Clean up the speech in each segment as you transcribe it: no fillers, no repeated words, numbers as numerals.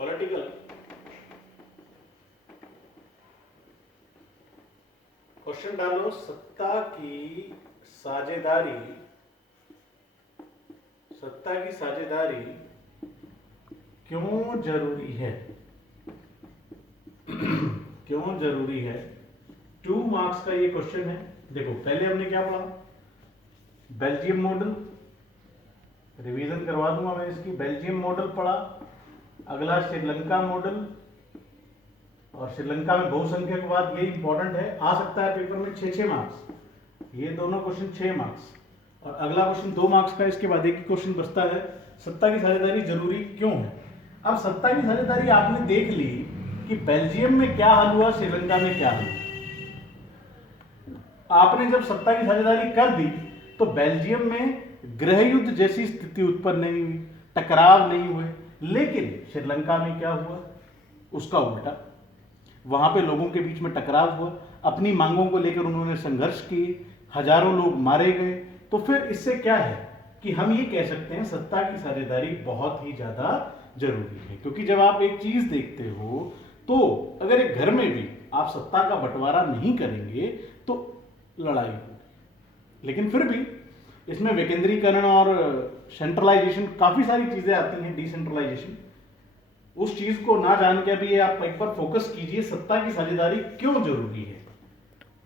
Political question डालो। सत्ता की साझेदारी क्यों जरूरी है? क्यों जरूरी है? 2 मार्क्स का ये क्वेश्चन है। देखो पहले हमने क्या पढ़ा, बेल्जियम मॉडल, रिवीजन करवा दूंगा मैं इसकी। बेल्जियम मॉडल पढ़ा, अगला श्रीलंका मॉडल, और श्रीलंका में बहुसंख्यकवाद, ये इंपॉर्टेंट है, आ सकता है पेपर में 6 मार्क्स। ये दोनों क्वेश्चन 6 मार्क्स, और अगला क्वेश्चन 2 मार्क्स का। इसके बाद एक ही क्वेश्चन बचता है, सत्ता की साझेदारी जरूरी क्यों है। अब सत्ता की साझेदारी आपने देख ली कि बेल्जियम में क्या हाल हुआ, श्रीलंका में क्या हाल हुआ। आपने जब सत्ता की साझेदारी कर दी तो बेल्जियम में गृह युद्ध जैसी स्थिति उत्पन्न नहीं हुई, टकराव नहीं हुए। लेकिन श्रीलंका में क्या हुआ, उसका उल्टा, वहां पे लोगों के बीच में टकराव हुआ, अपनी मांगों को लेकर उन्होंने संघर्ष किए, हजारों लोग मारे गए। तो फिर इससे क्या है कि हम ये कह सकते हैं सत्ता की साझेदारी बहुत ही ज्यादा जरूरी है। क्योंकि जब आप एक चीज देखते हो तो अगर एक घर में भी आप सत्ता का बंटवारा नहीं करेंगे तो लड़ाई होगी। लेकिन फिर भी इसमें विकेंद्रीकरण और सेंट्रलाइजेशन, काफी सारी चीजें आती हैं, डिसेंट्रलाइजेशन, उस चीज को ना जान के भी आप एक बार फोकस कीजिए सत्ता की साझेदारी क्यों जरूरी है।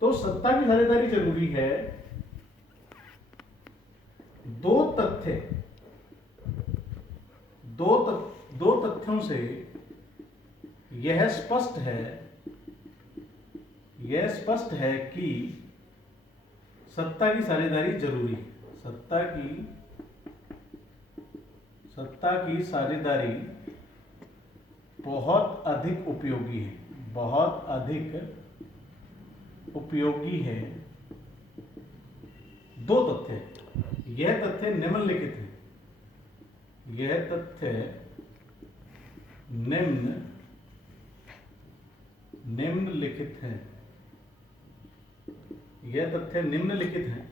तो सत्ता की साझेदारी जरूरी है, दो तथ्यों से यह स्पष्ट है कि सत्ता की साझेदारी जरूरी है। सत्ता की साझेदारी बहुत अधिक उपयोगी है। 2 तथ्य, यह तथ्य निम्नलिखित है। यह तथ्य निम्नलिखित है।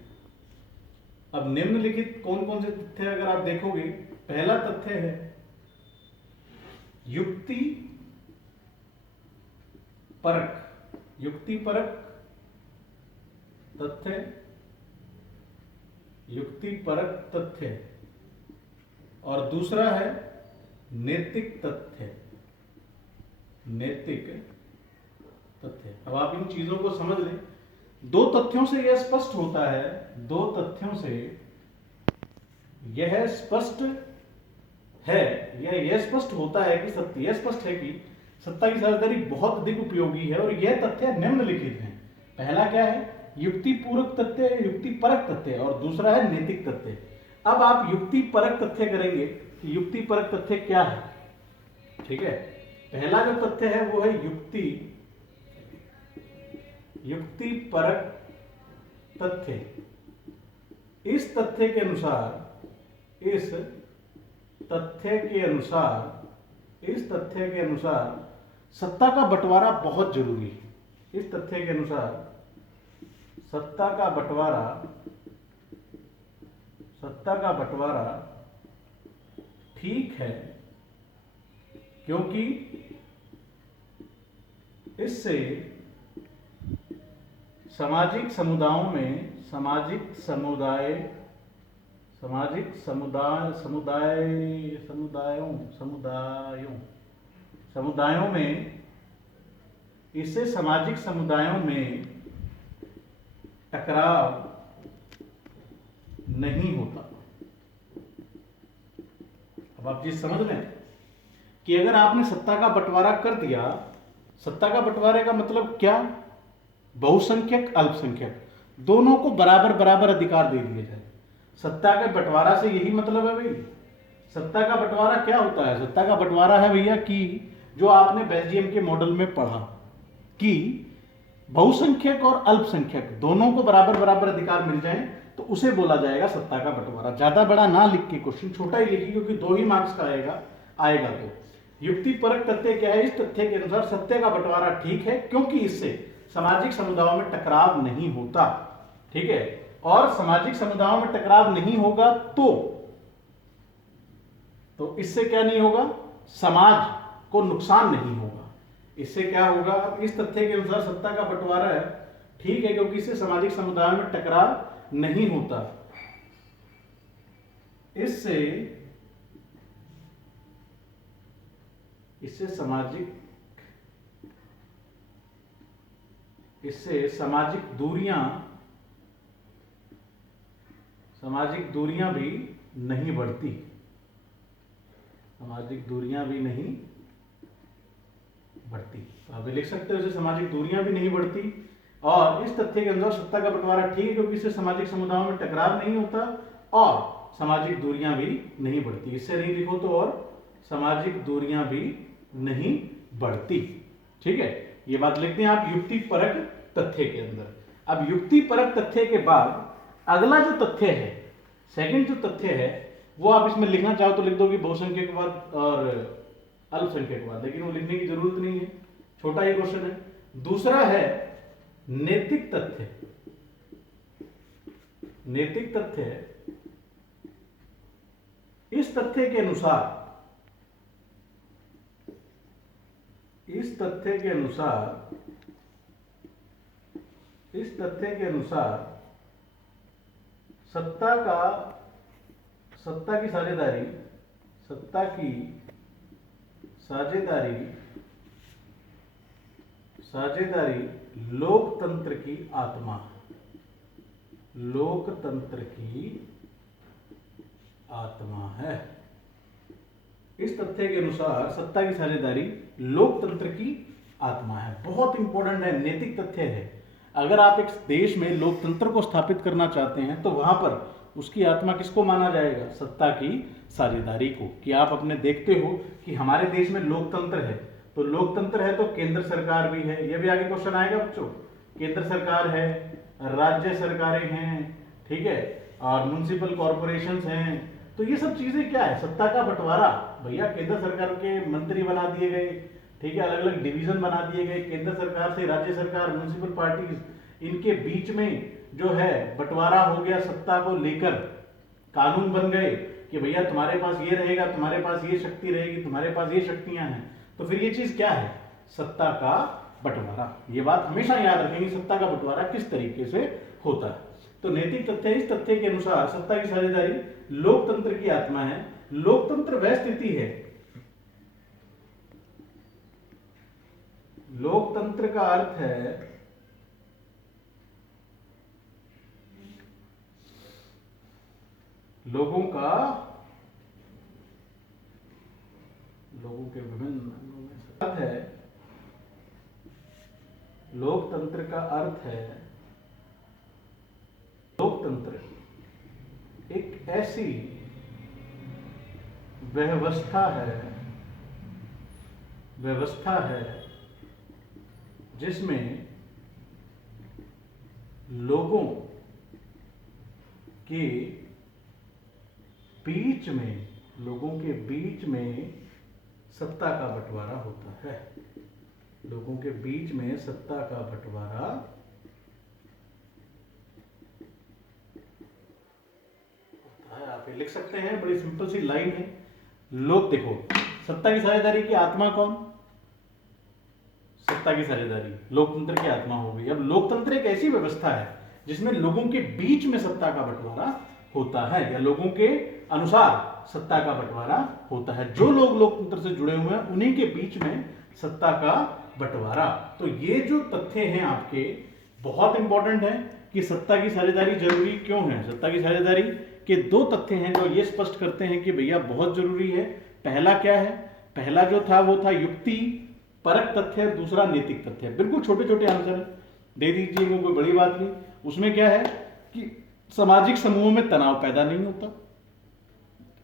अब निम्नलिखित कौन कौन से तथ्य अगर आप देखोगे, पहला तथ्य है युक्ति परक तथ्य, और दूसरा है नैतिक तथ्य। अब आप इन चीजों को समझ लें। 2 तथ्यों से यह स्पष्ट होता है, यह स्पष्ट है कि सत्ता की साझेदारी बहुत अधिक उपयोगी है, और यह तथ्य निम्नलिखित है। पहला क्या है, युक्ति परक तथ्य, और दूसरा है नैतिक तथ्य। अब आप युक्ति परक तथ्य करेंगे कि युक्ति परक तथ्य क्या है। ठीक है, पहला जो तथ्य है वो है युक्ति परक तथ्य। इस तथ्य के अनुसार सत्ता का बंटवारा बहुत जरूरी है। इस तथ्य के अनुसार सत्ता का बंटवारा ठीक है, क्योंकि इससे सामाजिक समुदायों में टकराव नहीं होता। अब आप ये समझ लें कि अगर आपने सत्ता का बंटवारा कर दिया, सत्ता का बंटवारे का मतलब क्या, बहुसंख्यक अल्पसंख्यक दोनों को बराबर अधिकार दे दिए जाए। सत्ता के बंटवारा से यही मतलब है भाई। सत्ता का बंटवारा क्या होता है, सत्ता का बंटवारा है भैया कि जो आपने बेल्जियम के मॉडल में पढ़ा कि बहुसंख्यक और अल्पसंख्यक दोनों को बराबर अधिकार मिल जाएं, तो उसे बोला जाएगा सत्ता का बंटवारा। ज्यादा बड़ा ना लिख के क्वेश्चन छोटा ही लिखिए, क्योंकि 2 ही मार्क्स का आएगा। तो युक्ति परक तथ्य क्या है, इस तथ्य के अनुसार सत्ता का बंटवारा ठीक है, क्योंकि इससे सामाजिक समुदायों में टकराव नहीं होता। ठीक है, और सामाजिक समुदायों में टकराव नहीं होगा तो इससे क्या नहीं होगा, समाज को नुकसान नहीं होगा। इससे क्या होगा, अब इस तथ्य के अनुसार सत्ता का बंटवारा है, ठीक है, क्योंकि इससे सामाजिक समुदाय में टकराव नहीं होता। इससे सामाजिक दूरियां भी नहीं बढ़ती। तो आप लिख सकते हो इसे सामाजिक दूरियां भी नहीं बढ़ती। और इस तथ्य के अनुसार सत्ता का बंटवारा ठीक है, क्योंकि इससे सामाजिक समुदायों में टकराव नहीं होता और सामाजिक दूरियां भी नहीं बढ़ती। इससे नहीं लिखो तो और सामाजिक दूरियां भी नहीं बढ़ती। ठीक है, ये बात लिखते हैं आप युक्ति परक तथ्य के अंदर। अब युक्ति परक तथ्य के बाद अगला जो तथ्य है, सेकंड जो तथ्य है, वो आप इसमें लिखना चाहो तो लिख दो कि बहुसंख्यकवाद और अल्पसंख्यकवाद, लेकिन वो लिखने की जरूरत नहीं है, छोटा ही क्वेश्चन है। दूसरा है नैतिक तथ्य। नैतिक तथ्य, इस तथ्य के अनुसार सत्ता की साझेदारी लोकतंत्र की आत्मा है। इस तथ्य के अनुसार सत्ता की साझेदारी लोकतंत्र की आत्मा है। बहुत इंपॉर्टेंट है, नैतिक तथ्य है। अगर आप एक देश में लोकतंत्र को स्थापित करना चाहते हैं तो वहां पर उसकी आत्मा किसको माना जाएगा, सत्ता की साझेदारी को। कि आप अपने देखते हो कि हमारे देश में लोकतंत्र है, तो लोकतंत्र है तो केंद्र सरकार भी है, यह भी आगे क्वेश्चन आएगा बच्चों। केंद्र सरकार है, राज्य सरकारें हैं, ठीक है, और म्युनिसिपल कॉर्पोरेशंस हैं। तो ये सब चीजें क्या है, सत्ता का बंटवारा। भैया केंद्र सरकार के मंत्री बना दिए गए, ठीक है, अलग अलग डिवीजन बना दिए गए, केंद्र सरकार से राज्य सरकार, म्युनिसिपल पार्टीज, इनके बीच में जो है बंटवारा हो गया सत्ता को लेकर। कानून बन गए कि भैया तुम्हारे पास ये रहेगा, तुम्हारे पास ये शक्ति रहेगी, तुम्हारे पास ये शक्तियां हैं। तो फिर ये चीज क्या है, सत्ता का बंटवारा। ये बात हमेशा याद रखेंगे, सत्ता का बंटवारा किस तरीके से होता है। तो नैतिक तथ्य, इस तथ्य के अनुसार सत्ता की साझेदारी लोकतंत्र की आत्मा है। लोकतंत्र वह स्थिति है, लोकतंत्र का अर्थ है लोगों के विभिन्न अर्थ है। लोकतंत्र का अर्थ है, लोकतंत्र एक ऐसी व्यवस्था है जिसमें लोगों के बीच में सत्ता का बंटवारा होता है। लोगों के बीच में सत्ता का बंटवारा होता है। आप ये लिख सकते हैं, बड़ी सिंपल सी लाइन है। लोग देखो, सत्ता की साझेदारी की आत्मा कौन, सत्ता की साझेदारी लोकतंत्र की आत्मा हो गई। अब लोकतंत्र एक ऐसी व्यवस्था है जिसमें लोगों के बीच में सत्ता का बंटवारा होता है, या लोगों के अनुसार सत्ता का बंटवारा होता है। जो लोग लोकतंत्र से जुड़े हुए हैं उन्हीं के बीच में सत्ता का बंटवारा। तो ये जो तथ्य हैं आपके बहुत इंपॉर्टेंट है कि सत्ता की साझेदारी जरूरी क्यों है। सत्ता की साझेदारी के दो तथ्य हैं जो ये स्पष्ट करते हैं कि भैया बहुत जरूरी है। पहला क्या है, पहला जो था वो था युक्ति परक तथ्य, दूसरा नैतिक तथ्य। बिल्कुल छोटे छोटे आंसर दे दीजिए, कोई बड़ी बात नहीं। उसमें क्या है कि सामाजिक समूहों में तनाव पैदा नहीं होता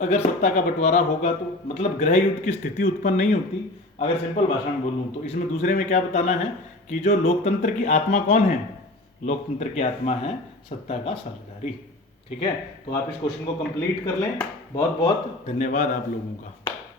अगर सत्ता का बंटवारा होगा तो, मतलब गृह युद्ध की स्थिति उत्पन्न नहीं होती। अगर सिंपल भाषा में बोलूं तो इसमें दूसरे में क्या बताना है कि जो लोकतंत्र की आत्मा कौन है, लोकतंत्र की आत्मा है सत्ता का साझेदारी। ठीक है, तो आप इस क्वेश्चन को कंप्लीट कर लें। बहुत बहुत धन्यवाद आप लोगों का।